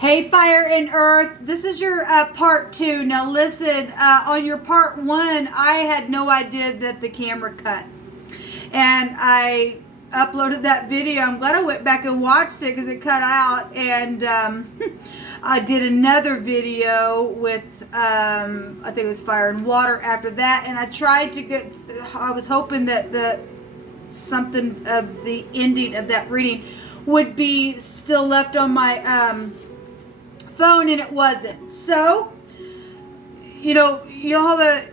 Hey, Fire and Earth. This is your part 2. Now listen, on your part 1, I had no idea that the camera cut. And I uploaded that video. I'm glad I went back and watched it because it cut out. And I did another video with, I think it was Fire and Water after that. And I tried to get, I was hoping that something of the ending of that reading would be still left on my phone, and it wasn't. So, you know, Jehovah,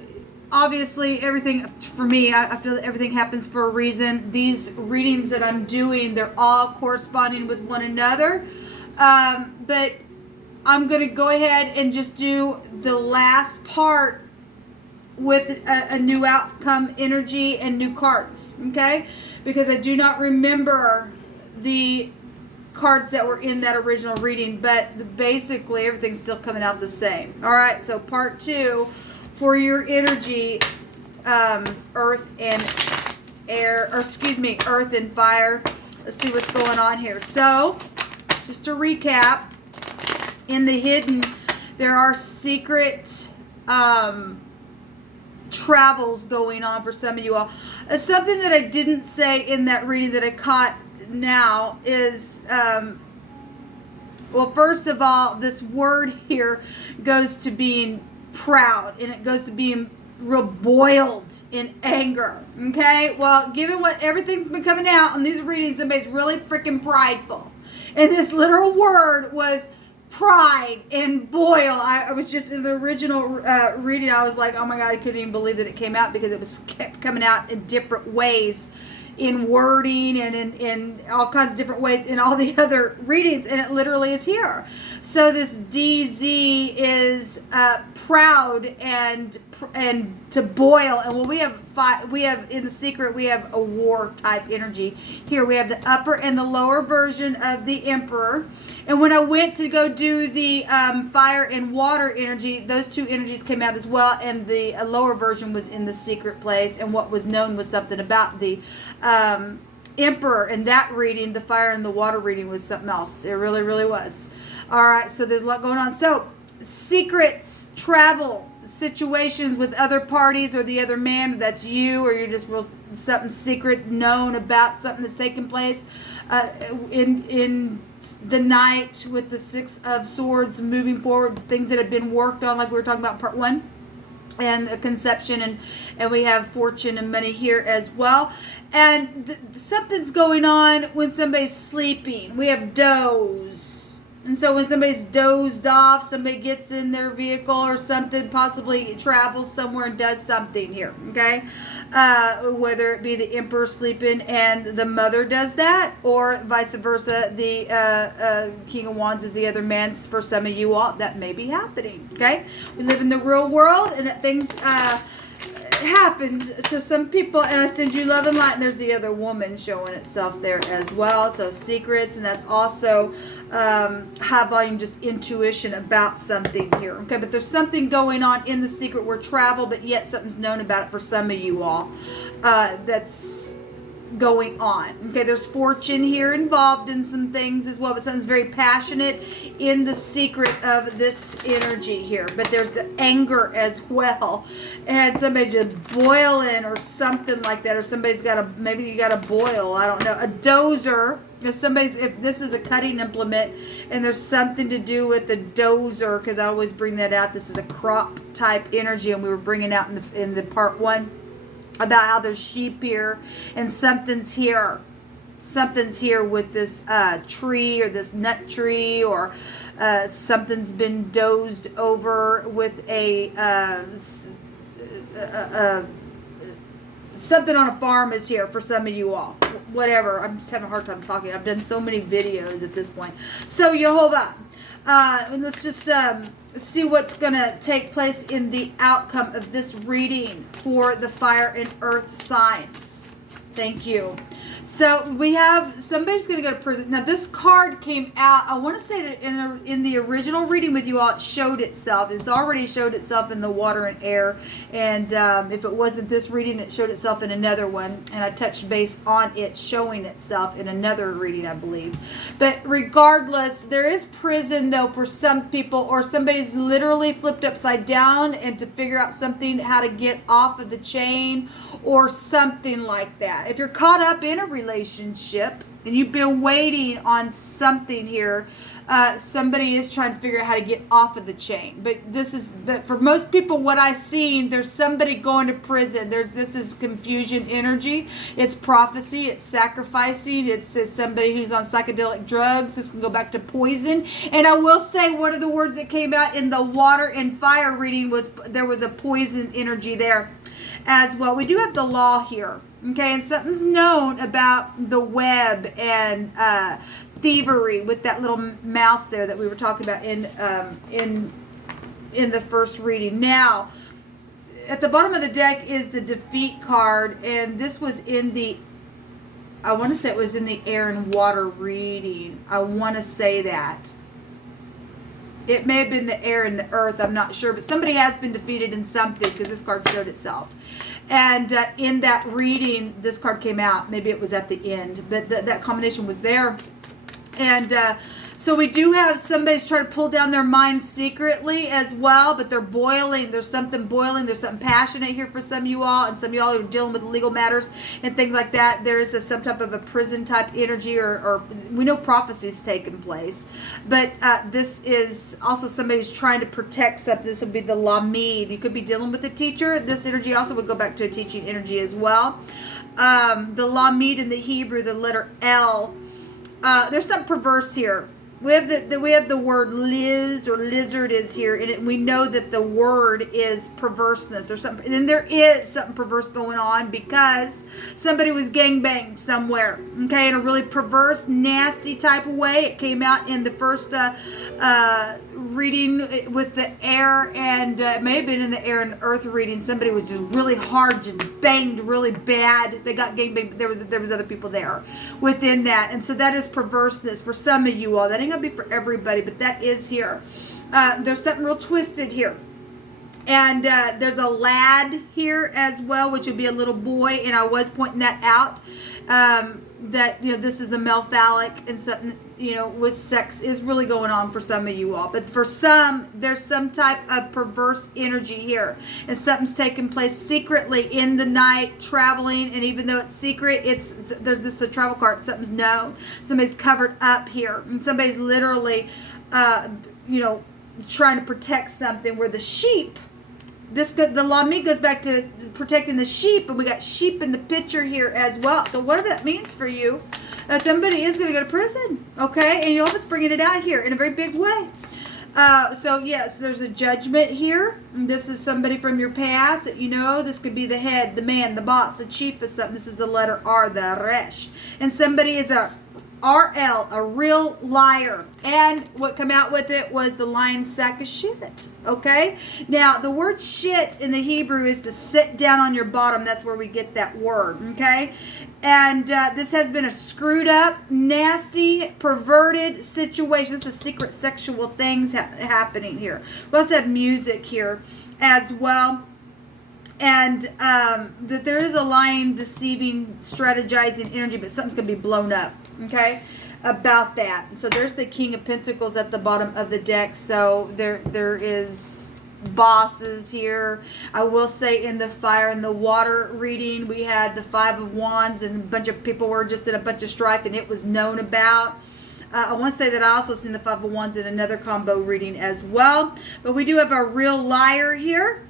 obviously everything for me, I feel that everything happens for a reason. These readings that I'm doing, they're all corresponding with one another. But I'm going to go ahead and just do the last part with a new outcome energy and new cards, okay? Because I do not remember the cards that were in that original reading, but basically everything's still coming out the same. All right, so part 2 for your energy, earth and air, or excuse me, earth and fire. Let's see what's going on here. So, just to recap, in the hidden, there are secret travels going on for some of you all. Something that I didn't say in that reading that I caught now is, well, first of all, this word here goes to being proud, and it goes to being real boiled in anger. Okay, well, given what everything's been coming out on these readings, somebody's really freaking prideful, and this literal word was pride and boil. I was just in the original reading, I was like, oh my god, I couldn't even believe that it came out, because it was kept coming out in different ways, in wording and in all kinds of different ways in all the other readings, and it literally is here. So this DZ is proud and to boil. And when we have in the secret, we have a war type energy. Here we have the upper and the lower version of the Emperor. And when I went to go do the fire and water energy, those two energies came out as well, and the lower version was in the secret place, and what was known was something about the Emperor. In that reading, the fire and the water reading was something else. It really, really was. All right, so there's a lot going on. So, secrets, travel, situations with other parties or the other man, that's you, or you're just real, something secret known about something that's taking place in the night, with the Six of Swords moving forward, things that have been worked on, like we were talking about in part 1, and a conception, and we have fortune and money here as well. And something's going on when somebody's sleeping. We have doze. And so when somebody's dozed off, somebody gets in their vehicle or something, possibly travels somewhere and does something here, okay? Whether it be the Emperor sleeping and the mother does that, or vice versa, the King of Wands is the other man. For some of you all, that may be happening, okay? We live in the real world, and that things happened to some people, and I send you love and light. And there's the other woman showing itself there as well. So secrets, and that's also high volume, just intuition about something here, okay? But there's something going on in the secret where travel, but yet something's known about it for some of you all. That's going on, okay? There's fortune here involved in some things as well, but something's very passionate in the secret of this energy here. But there's the anger as well, and somebody just boiling or something like that, or somebody's got a, maybe you got a boil, I don't know, a dozer. If this is a cutting implement, and there's something to do with the dozer, because I always bring that out. This is a crop type energy, and we were bringing out in the part 1 about how there's sheep here, and something's here with this tree, or this nut tree, or something's been dozed over with a something on a farm is here for some of you all. Whatever, I'm just having a hard time talking. I've done so many videos at this point. So Jehovah, let's just see what's going to take place in the outcome of this reading for the fire and earth signs. Thank you. So we have somebody's going to go to prison. Now this card came out. I want to say that in the original reading with you all, it showed itself. It's already showed itself in the water and air. And if it wasn't this reading, it showed itself in another one. And I touched base on it showing itself in another reading, I believe. But regardless, there is prison though for some people, or somebody's literally flipped upside down and to figure out something, how to get off of the chain or something like that. If you're caught up in a relationship and you've been waiting on something here, somebody is trying to figure out how to get off of the chain. But for most people, what I've seen, there's somebody going to prison. This is confusion energy. It's prophecy. It's sacrificing. It's somebody who's on psychedelic drugs. This can go back to poison. And I will say one of the words that came out in the water and fire reading was there was a poison energy there as well. We do have the law here. Okay, and something's known about the web and thievery with that little mouse there that we were talking about in the first reading. Now, at the bottom of the deck is the defeat card, and this was in the, I want to say it was in the air and water reading. I want to say that. It may have been the air and the earth, I'm not sure, but somebody has been defeated in something because this card showed itself. And in that reading, this card came out. Maybe it was at the end, but that combination was there. And so we do have somebody's trying to pull down their mind secretly as well, but they're boiling. There's something boiling. There's something passionate here for some of you all, and some of you all are dealing with legal matters and things like that. There is some type of a prison type energy, or we know prophecies taking place, but this is also somebody who's trying to protect something. This would be the Lamid. You could be dealing with a teacher. This energy also would go back to a teaching energy as well. The Lamid in the Hebrew, the letter L. There's something perverse here. We have the word Liz or lizard is here, and we know that the word is perverseness or something. And there is something perverse going on because somebody was gangbanged somewhere, okay, in a really perverse, nasty type of way. It came out in the first reading with the air, and it may have been in the air and earth reading. Somebody was just really hard, just banged really bad. They got gangbanged, but there was other people there within that, and so that is perverseness for some of you all. That ain't gonna be for everybody, but that is here. There's something real twisted here. And there's a lad here as well, which would be a little boy, and I was pointing that out. That, you know, this is the male phallic, and something, you know, with sex is really going on for some of you all. But for some, there's some type of perverse energy here, and something's taking place secretly in the night, traveling. And even though it's secret, there's this a travel card. Something's known. Somebody's covered up here, and somebody's literally, you know, trying to protect something. Where the sheep. The Lami goes back to protecting the sheep, and we got sheep in the picture here as well. So whatever that means for you, somebody is going to go to prison, okay? And you know, it's bringing it out here in a very big way. So yes, there's a judgment here. This is somebody from your past that you know. This could be the head, the man, the boss, the chief of something. This is the letter R, the Resh. And somebody is a RL, a real liar. And what come out with it was the lying sack of shit. Okay? Now, the word shit in the Hebrew is to sit down on your bottom. That's where we get that word. Okay? And this has been a screwed up, nasty, perverted situation. This is secret sexual things happening here. We also have music here as well. And that there is a lying, deceiving, strategizing energy, but something's going to be blown up, okay, about that. So there's the King of Pentacles at the bottom of the deck. So there is bosses here. I will say in the fire and the water reading, we had the Five of Wands, and a bunch of people were just in a bunch of strife, and it was known about. I want to say that I also seen the Five of Wands in another combo reading as well. But we do have a real liar here.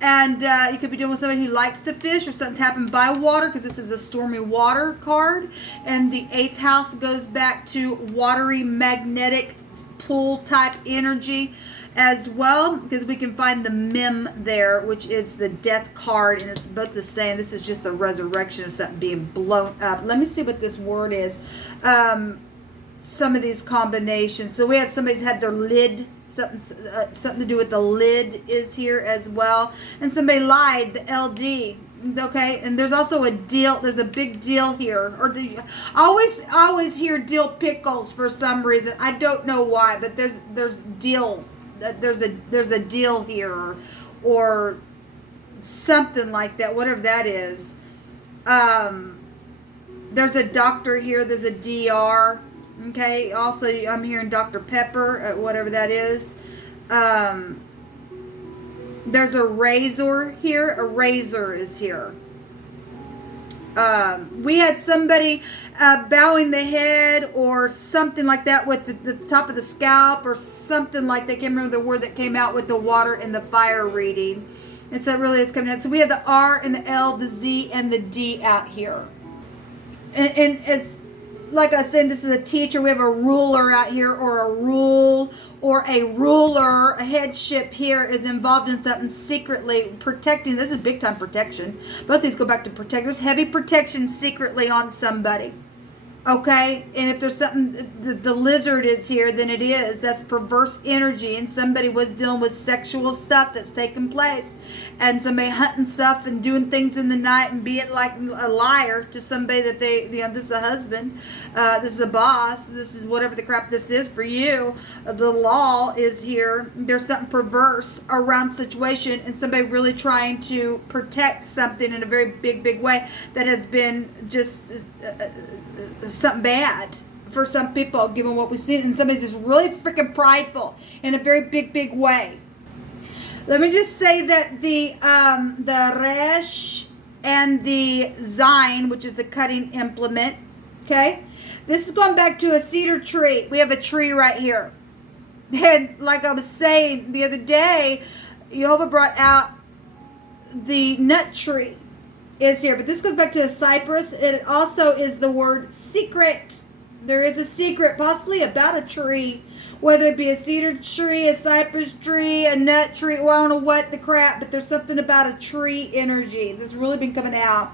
And you could be dealing with somebody who likes to fish, or something's happened by water, because this is a stormy water card. And the 8th house goes back to watery, magnetic, pull type energy as well, because we can find the Mem there, which is the death card, and it's both the same. This is just a resurrection of something being blown up. Let me see what this word is. Some of these combinations. So we have somebody's had their lid, something to do with the lid is here as well. And somebody lied, the LD. Okay, and there's also a deal. There's a big deal here. I always hear dill pickles for some reason. I don't know why, but there's deal. There's a deal here, or something like that. Whatever that is. There's a doctor here. There's a DR. Okay. Also, I'm hearing Dr. Pepper. Whatever that is. There's a razor here. A razor is here. We had somebody bowing the head or something like that with the top of the scalp or something like that. I can't remember the word that came out with the water and the fire reading. And so it really is coming out. So we have the R and the L, the Z, and the D out here. And it's like I said, this is a teacher. We have a ruler out here, or a rule, or a ruler. A headship here is involved in something secretly protecting. This is big time protection. Both these go back to protect. There's heavy protection secretly on somebody. Okay, and if there's something, the lizard is here, then it is. That's perverse energy, and somebody was dealing with sexual stuff that's taking place, and somebody hunting stuff and doing things in the night and being like a liar to somebody that they, this is a husband, this is a boss, this is whatever the crap this is for you. The law is here. There's something perverse around situation, and somebody really trying to protect something in a very big way that has been just something bad for some people, given what we've seen, and somebody's just really freaking prideful in a very big way. Let me just say that the resh and the zine, which is the cutting implement, okay, this is going back to a cedar tree. We have a tree right here, and like I was saying the other day, Jehovah brought out the nut tree is here, but this goes back to a cypress. It also is the word secret. There is a secret, possibly about a tree, whether it be a cedar tree, a cypress tree, a nut tree. Well, I don't know what the crap, but there's something about a tree energy that's really been coming out.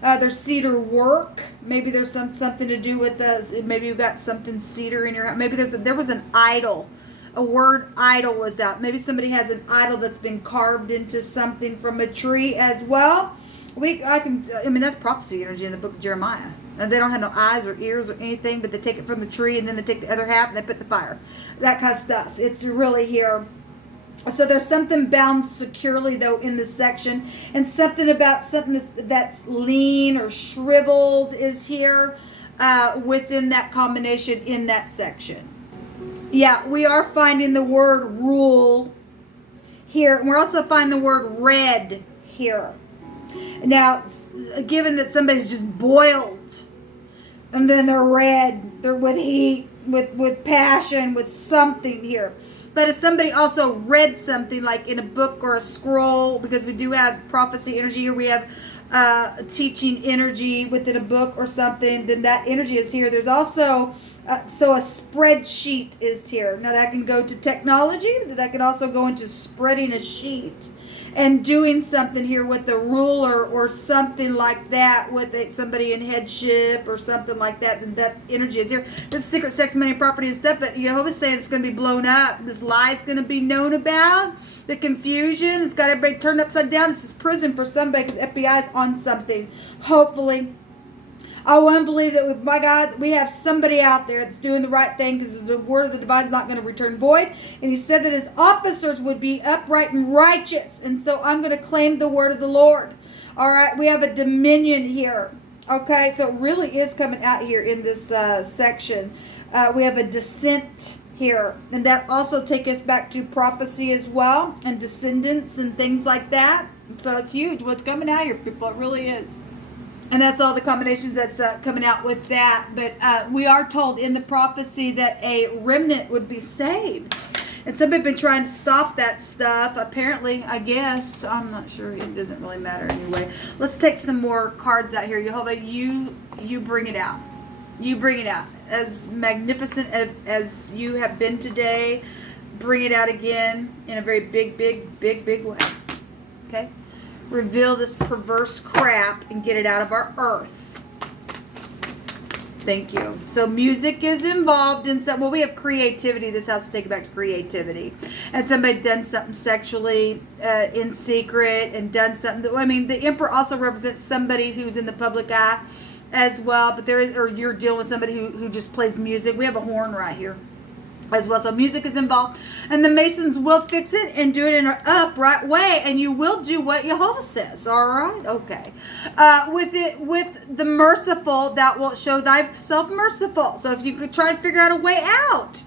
There's cedar work. Maybe there's something to do with maybe you've got something cedar in your house. Maybe there was an idol. A word idol was out. Maybe somebody has an idol that's been carved into something from a tree as well. That's prophecy energy in the book of Jeremiah. And they don't have no eyes or ears or anything, but they take it from the tree, and then they take the other half and they put the fire. That kind of stuff. It's really here. So there's something bound securely, though, in this section. And something about something that's lean or shriveled is here within that combination in that section. Yeah, we are finding the word rule here. And we're also finding the word red here. Now, given that somebody's just boiled, and then they're red, they're with heat, with passion, with something here. But if somebody also read something like in a book or a scroll, because we do have prophecy energy, or we have teaching energy within a book or something, then that energy is here. There's also, so a spreadsheet is here. Now that can go to technology, that can also go into spreading a sheet. And doing something here with the ruler or something like that with somebody in headship or something like that, then that energy is here. This is secret sex, money, property, and stuff, but Jehovah's saying it's going to be blown up. This lie is going to be known about. The confusion, it's got everybody turned upside down. This is prison for somebody because FBI is on something. Hopefully. I want to believe that, my God, we have somebody out there that's doing the right thing, because the word of the divine is not going to return void. And he said that his officers would be upright and righteous. And so I'm going to claim the word of the Lord. All right, we have a dominion here. Okay, so it really is coming out here in this section. We have a descent here. And that also takes us back to prophecy as well, and descendants and things like that. So it's huge what's coming out here, people. It really is. And that's all the combinations that's coming out with that. But we are told in the prophecy that a remnant would be saved. And somebody been trying to stop that stuff. Apparently, I guess. I'm not sure. It doesn't really matter anyway. Let's take some more cards out here. Jehovah, you bring it out. You bring it out. As magnificent as you have been today, bring it out again in a very big way. Okay? Reveal this perverse crap and get it out of our earth. Thank you. So music is involved in some. Well, we have creativity. This has to take it back to creativity. And somebody done something sexually in secret and done something. I mean, the Emperor also represents somebody who's in the public eye as well. But there is, or you're dealing with somebody who just plays music. We have a horn right here as well. So music is involved, and the Masons will fix it and do it in an upright way, and you will do what Jehovah says. All right, okay. With the merciful, that will show thyself merciful. So if you could try and figure out a way out,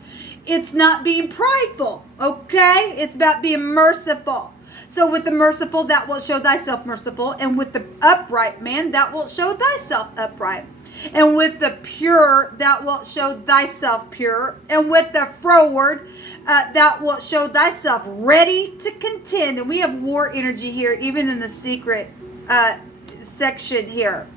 it's not being prideful. Okay, it's about being merciful. So with the merciful, that will show thyself merciful, and with the upright man, that will show thyself upright. And with the pure, that will show thyself pure. And with the froward, that will show thyself ready to contend. And we have war energy here, even in the secret section here.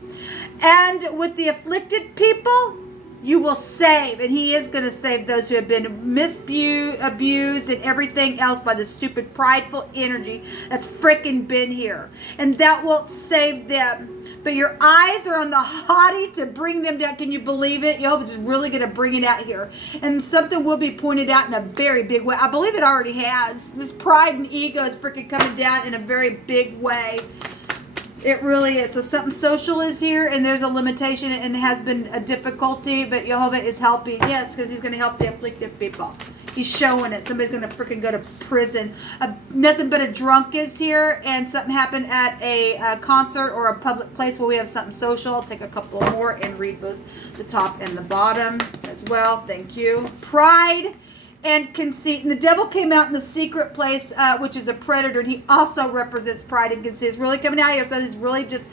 And with the afflicted people, you will save. And he is going to save those who have been abused and everything else by the stupid, prideful energy that's freaking been here. And that will save them. But your eyes are on the haughty to bring them down. Can you believe it? Jehovah's is really going to bring it out here. And something will be pointed out in a very big way. I believe it already has. This pride and ego is freaking coming down in a very big way. It really is. So something social is here, and there's a limitation, and it has been a difficulty, but Jehovah is helping. Yes, because he's going to help the afflicted people. He's showing it. Somebody's going to freaking go to prison. Nothing but a drunk is here, and something happened at a concert or a public place where we have something social. I'll take a couple more and read both the top and the bottom as well. Thank you. Pride and conceit. And the devil came out in the secret place, which is a predator, and he also represents pride and conceit. It's really coming out here, so he's really just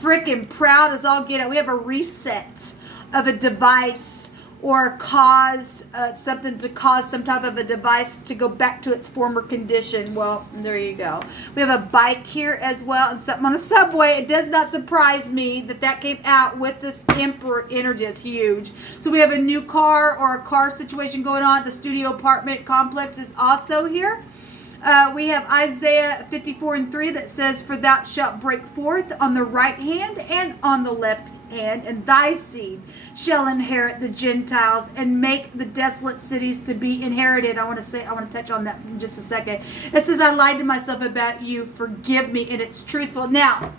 freaking proud as all get out. We have a reset of a device or a cause, something to cause some type of a device to go back to its former condition. Well, there you go. We have a bike here as well, and something on a subway. It does not surprise me that that came out with this Emperor energy. Is huge. So we have a new car or a car situation going on. The studio apartment complex is also here. We have Isaiah 54:3 that says, "For thou shalt break forth on the right hand and on the left hand, and thy seed shall inherit the Gentiles and make the desolate cities to be inherited." I want to touch on that in just a second. It says, "I lied to myself about you. Forgive me," and it's truthful. Now,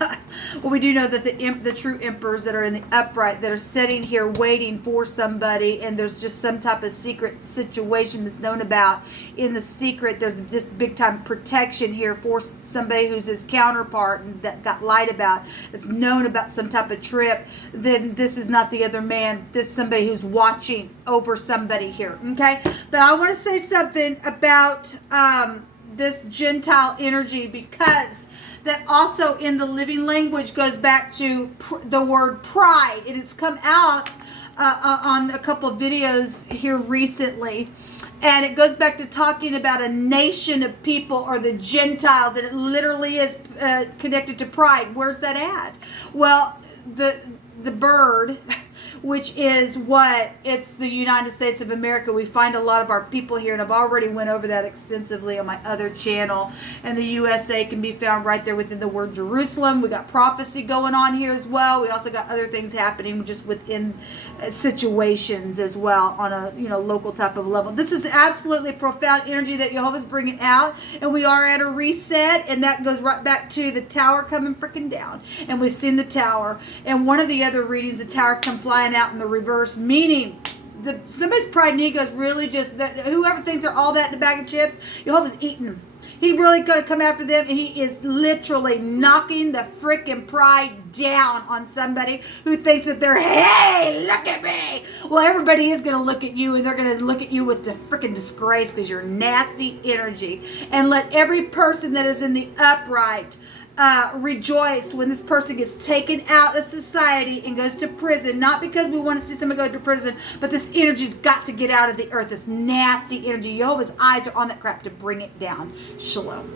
well, we do know that the true emperors that are in the upright, that are sitting here waiting for somebody, and there's just some type of secret situation that's known about in the secret. There's just big time protection here for somebody who's his counterpart and that got lied about. It's known about some type of trip. Then this is not the other man. This is somebody who's watching over somebody here. Okay, but I want to say something about this Gentile energy, because that also in the living language goes back to the word pride, and it's come out on a couple of videos here recently, and it goes back to talking about a nation of people, or the Gentiles, and it literally is connected to pride. Where's that at? Well, the bird, which is what? It's the United States of America. We find a lot of our people here, and I've already went over that extensively on my other channel. And the USA can be found right there within the word Jerusalem. We got prophecy going on here as well. We also got other things happening just within situations as well on a local type of level. This is absolutely profound energy that Jehovah's bringing out, and we are at a reset, and that goes right back to the tower coming freaking down. And we've seen the tower, and one of the other readings, the tower come flying out in the reverse, meaning somebody's pride and ego is really just that. Whoever thinks they're all that in a bag of chips, Jehovah's eating them. He really going to come after them, and he is literally knocking the freaking pride down on somebody who thinks that they're, hey, look at me. Well, everybody is going to look at you, and they're going to look at you with the freaking disgrace because you're nasty energy. And let every person that is in the upright rejoice when this person gets taken out of society and goes to prison. Not because we want to see someone go to prison, but this energy's got to get out of the earth. This nasty energy. Jehovah's eyes are on that crap to bring it down. Shalom.